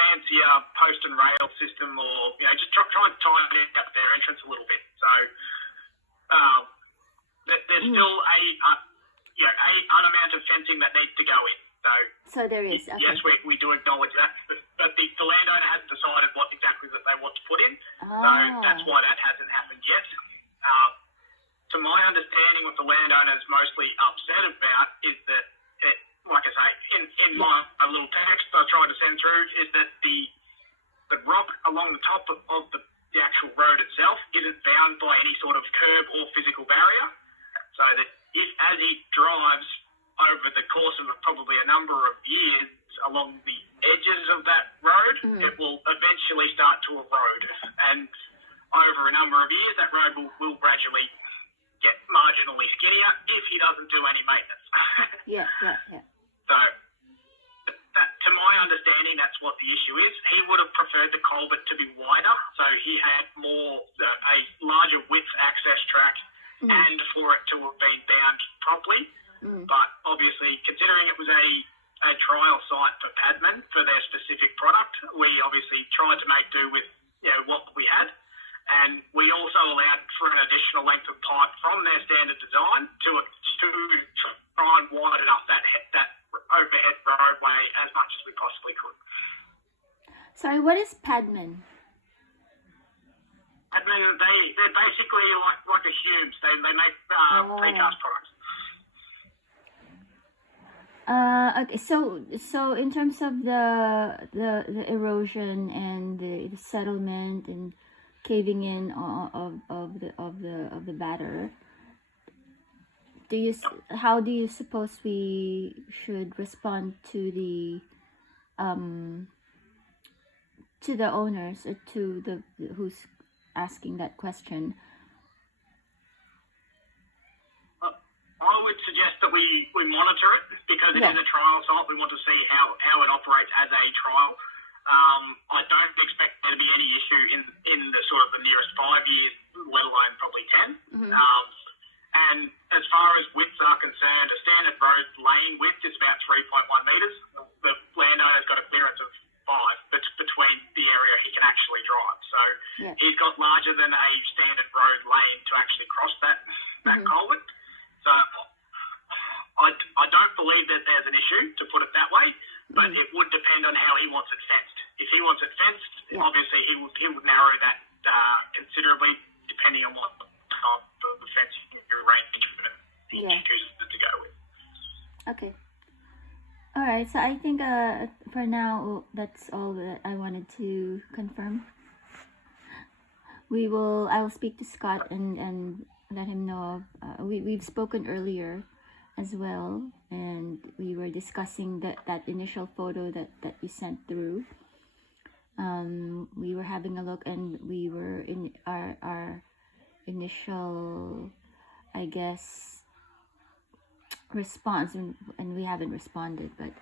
fancier post and rail system, or just try and tighten up their entrance a little bit. So there's still a amount of fencing that needs to go in. So there is. Okay. Yes, we do acknowledge that, but the landowner hasn't decided what exactly that they want to put in. So that's why that hasn't happened yet. To my understanding, what the landowner is mostly upset about is that, like I say, in my little text I tried to send through, is that the rock along the top of the actual road itself isn't bound by any sort of curb or physical barrier. So that as he drives over the course of probably a number of years along the edges of that road, it will eventually start to erode. And over a number of years, that road will gradually get marginally skinnier if he doesn't do any maintenance. Yeah. So, to my understanding, that's what the issue is. He would have preferred the culvert to be wider, so he had a larger width access track and for it to have been bound properly. But obviously, considering it was a trial site for Padman for their specific product, we obviously tried to make do with what we had. And we also allowed for an additional length of pipe from their standard design to try and widen up that overhead roadway as much as we possibly could. Sorry, what is Padman? Padman, they're basically like the Humes. They make precast products. Okay, so in terms of the erosion and the settlement and caving in of the batter, how do you suppose we should respond to the owners, or to the who's asking that question? I would suggest that we monitor it, because it is a trial site. We want to see how it operates as a trial. I don't expect there to be any issue in the sort of the nearest 5 years, let alone probably 10. And as far as widths are concerned, a standard road lane width is about 3.1 metres. The landowner's got a clearance of 5 between the area he can actually drive. So he's got larger than a standard road lane to actually cross that culvert. So I don't believe that there's an issue, to put it that way, but it would depend on how he wants it fenced. If he wants it fenced, obviously he would narrow that considerably, depending on what type of fencing arrangement he chooses to go with. Okay. All right. So I think for now that's all that I wanted to confirm. I will speak to Scott and let him know. We've spoken earlier as well, and we were discussing that initial photo that you sent through. We were having a look, and we were in our initial, I guess, response, and we haven't responded, but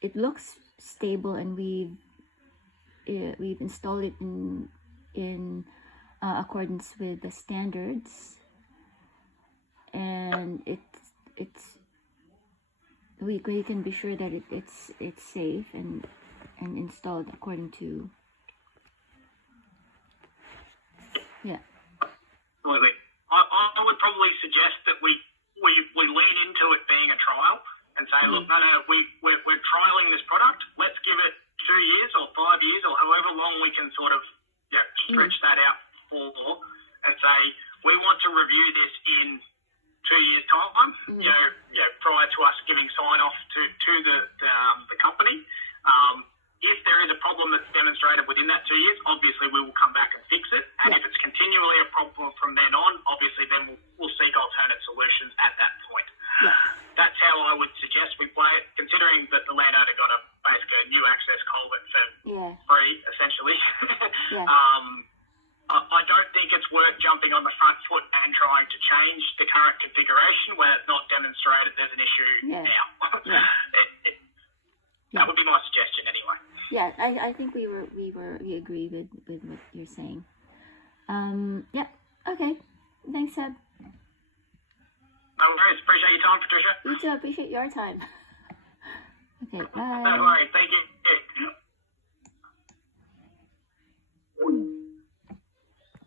it looks stable, and we've installed it in accordance with the standards, and we can be sure that it's safe and installed according to Absolutely. I would probably suggest that we lean into it being a trial and say, look, no, we're trialing this product. Let's give it 2 years or 5 years or however long we can sort of stretch that out for, and say we want to review this in 2 years' time. Prior to us giving sign off to the company. If there is a problem that's demonstrated within that 2 years, obviously we will come back and fix it. And if it's continually a problem from then on, obviously then we'll seek alternate solutions at that point. That's how I would suggest we play it, considering that the landowner got basically a new access culvert for free, essentially. I don't think it's worth jumping on the front foot and trying to change the current configuration when it's not demonstrated there's an issue now. That would be my suggestion anyway. Yeah, I think we agree with what you're saying. Okay. Thanks, Seb. No worries. Appreciate your time, Patricia. You too. Appreciate your time. Okay, bye. No worries. Thank